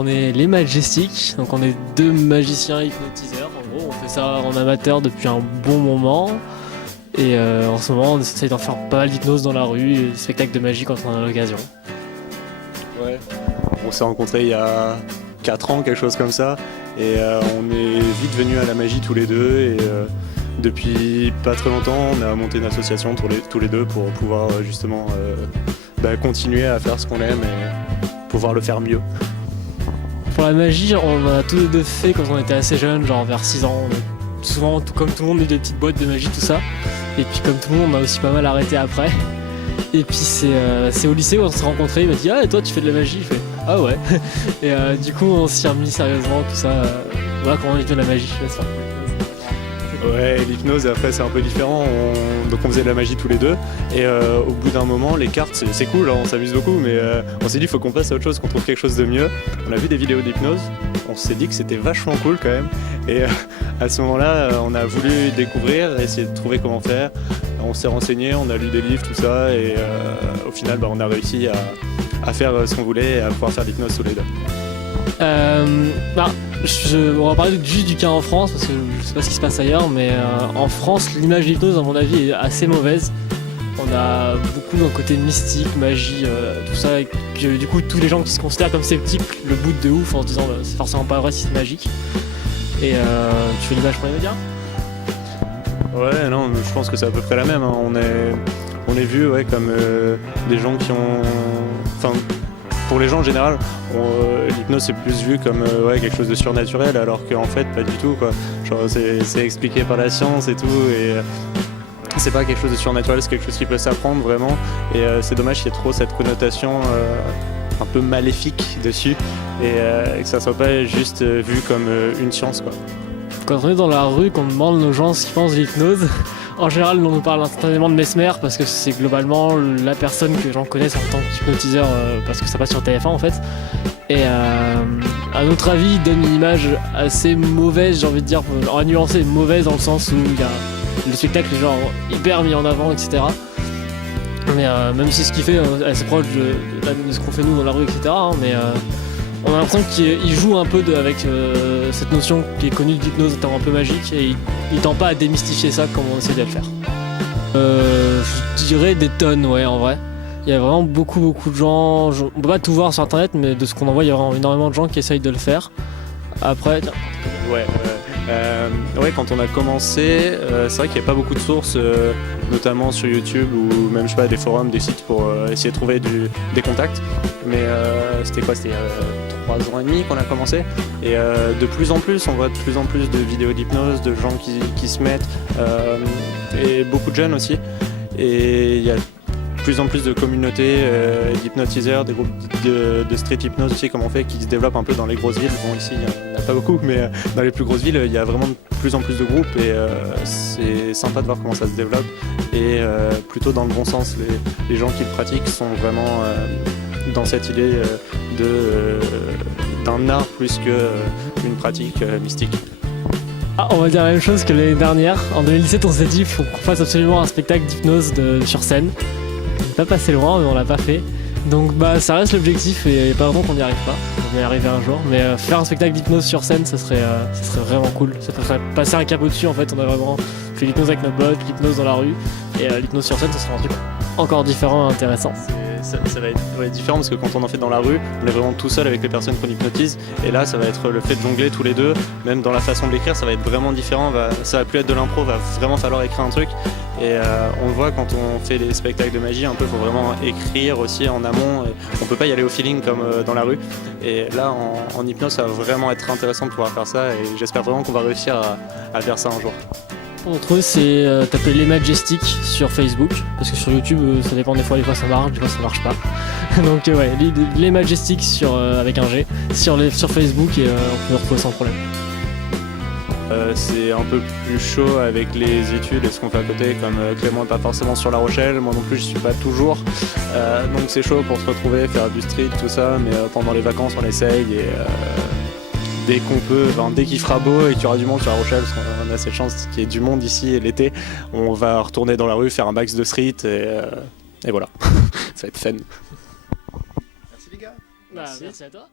on est les Majestics, donc on est 2 magiciens hypnotiseurs. En gros, on fait ça en amateur depuis un bon moment. Et en ce moment, on essaie d'en faire pas mal d'hypnose dans la rue, et des spectacles de magie quand on a l'occasion. Ouais. On s'est rencontrés il y a 4 ans, quelque chose comme ça. Et on est vite venus à la magie tous les deux. Et depuis pas très longtemps, on a monté une association tous les deux pour pouvoir justement continuer à faire ce qu'on aime et pouvoir le faire mieux. Pour la magie, on en a tous les deux fait quand on était assez jeunes, genre vers 6 ans. Souvent, comme tout le monde, eu des petites boîtes de magie, tout ça. Et puis comme tout le monde, on a aussi pas mal arrêté après. Et puis c'est au lycée où on s'est rencontrés, il m'a dit « Ah, et toi tu fais de la magie ?» Je fais « Ah ouais !» Et du coup on s'y est remis sérieusement, tout ça. Voilà comment on fait de la magie, n'est-ce pas ? Ouais, l'hypnose après c'est un peu différent, donc on faisait de la magie tous les deux et au bout d'un moment les cartes c'est cool, hein, on s'amuse beaucoup mais on s'est dit faut qu'on passe à autre chose, qu'on trouve quelque chose de mieux. On a vu des vidéos d'hypnose, on s'est dit que c'était vachement cool quand même et à ce moment-là on a voulu découvrir, essayer de trouver comment faire, on s'est renseigné, on a lu des livres, tout ça et au final on a réussi à faire ce qu'on voulait et à pouvoir faire l'hypnose tous les deux. On va parler juste du cas en France parce que je sais pas ce qui se passe ailleurs, mais en France l'image de l'hypnose à mon avis est assez mauvaise. On a beaucoup d'un côté mystique, magie, tout ça, et que du coup tous les gens qui se considèrent comme sceptiques le boutent de ouf en se disant c'est forcément pas vrai si c'est magique. Et tu fais l'image pour les médias ? Ouais, non, je pense que c'est à peu près la même, hein. On est vu comme des gens qui ont... Enfin, pour les gens en général, l'hypnose c'est plus vu comme quelque chose de surnaturel, alors qu'en fait pas du tout, quoi. Genre c'est expliqué par la science et tout, et c'est pas quelque chose de surnaturel, c'est quelque chose qui peut s'apprendre vraiment, et c'est dommage qu'il y ait trop cette connotation un peu maléfique dessus, et que ça soit pas juste vu comme une science, quoi. Quand on est dans la rue, qu'on demande aux gens ce qu'ils pensent de l'hypnose, en général on nous parle instantanément de Mesmer parce que c'est globalement la personne que j'en connais en tant qu'hypnotiseur parce que ça passe sur TF1 en fait. Et à notre avis il donne une image assez mauvaise, j'ai envie de dire, en nuancé, mauvaise dans le sens où il y a le spectacle est genre hyper mis en avant, etc. Mais même si ce qu'il fait est assez proche de ce qu'on fait nous dans la rue, etc. Mais on a l'impression qu'il joue un peu avec cette notion qui est connue d'hypnose étant un peu magique et il tend pas à démystifier ça comme on essaie de le faire. Je dirais des tonnes, ouais, en vrai. Il y a vraiment beaucoup de gens, on peut pas tout voir sur internet, mais de ce qu'on en voit, il y a vraiment énormément de gens qui essayent de le faire. Après... Ouais, quand on a commencé, c'est vrai qu'il n'y a pas beaucoup de sources, notamment sur YouTube ou même je sais pas, des forums, des sites pour essayer de trouver des contacts. Mais c'était 3 ans et demi qu'on a commencé. Et de plus en plus, on voit de plus en plus de vidéos d'hypnose, de gens qui se mettent, et beaucoup de jeunes aussi. Et il y a de plus en plus de communautés d'hypnotiseurs, des groupes de street hypnose aussi, comme on fait, qui se développent un peu dans les grosses villes. Bon, ici, il n'y en a pas beaucoup, mais dans les plus grosses villes, il y a vraiment de plus en plus de groupes et c'est sympa de voir comment ça se développe. Et plutôt dans le bon sens, les gens qui le pratiquent sont vraiment dans cette idée d'un art plus qu'une pratique mystique. On va dire la même chose que l'année dernière. En 2017, on s'est dit qu'il faut qu'on fasse absolument un spectacle d'hypnose sur scène. On n'est pas passé loin, mais on l'a pas fait. Donc ça reste l'objectif et il n'y a pas longtemps qu'on n'y arrive pas. On va y arriver un jour. Mais faire un spectacle d'hypnose sur scène, ça serait vraiment cool. Ça ferait passer un cap au-dessus en fait. On a vraiment fait l'hypnose avec notre pote, l'hypnose dans la rue. Et l'hypnose sur scène, ça serait un truc encore différent et intéressant. Ça va être différent parce que quand on en fait dans la rue, on est vraiment tout seul avec les personnes qu'on hypnotise. Et là, ça va être le fait de jongler tous les deux. Même dans la façon de l'écrire, ça va être vraiment différent. Ça va plus être de l'impro, va vraiment falloir écrire un truc. Et on le voit quand on fait des spectacles de magie, un peu, faut vraiment écrire aussi en amont. Et on peut pas y aller au feeling comme dans la rue. Et là, en hypnose, ça va vraiment être intéressant de pouvoir faire ça. Et j'espère vraiment qu'on va réussir à faire ça un jour. Entre eux, c'est taper les Majestics sur Facebook, parce que sur YouTube, ça dépend, des fois ça marche, des fois ça marche pas. Donc ouais, les Majestics avec un G sur Facebook et on peut le retrouver sans problème. C'est un peu plus chaud avec les études et ce qu'on fait à côté, comme Clément n'est pas forcément sur La Rochelle, moi non plus je suis pas toujours, donc c'est chaud pour se retrouver, faire du street, tout ça, mais pendant les vacances on essaye et dès qu'on peut, dès qu'il fera beau et qu'il y aura du monde sur La Rochelle, parce qu'on a cette chance qu'il y ait du monde ici et l'été, on va retourner dans la rue, faire un max de street et voilà, ça va être fun. Merci les gars. Merci à toi.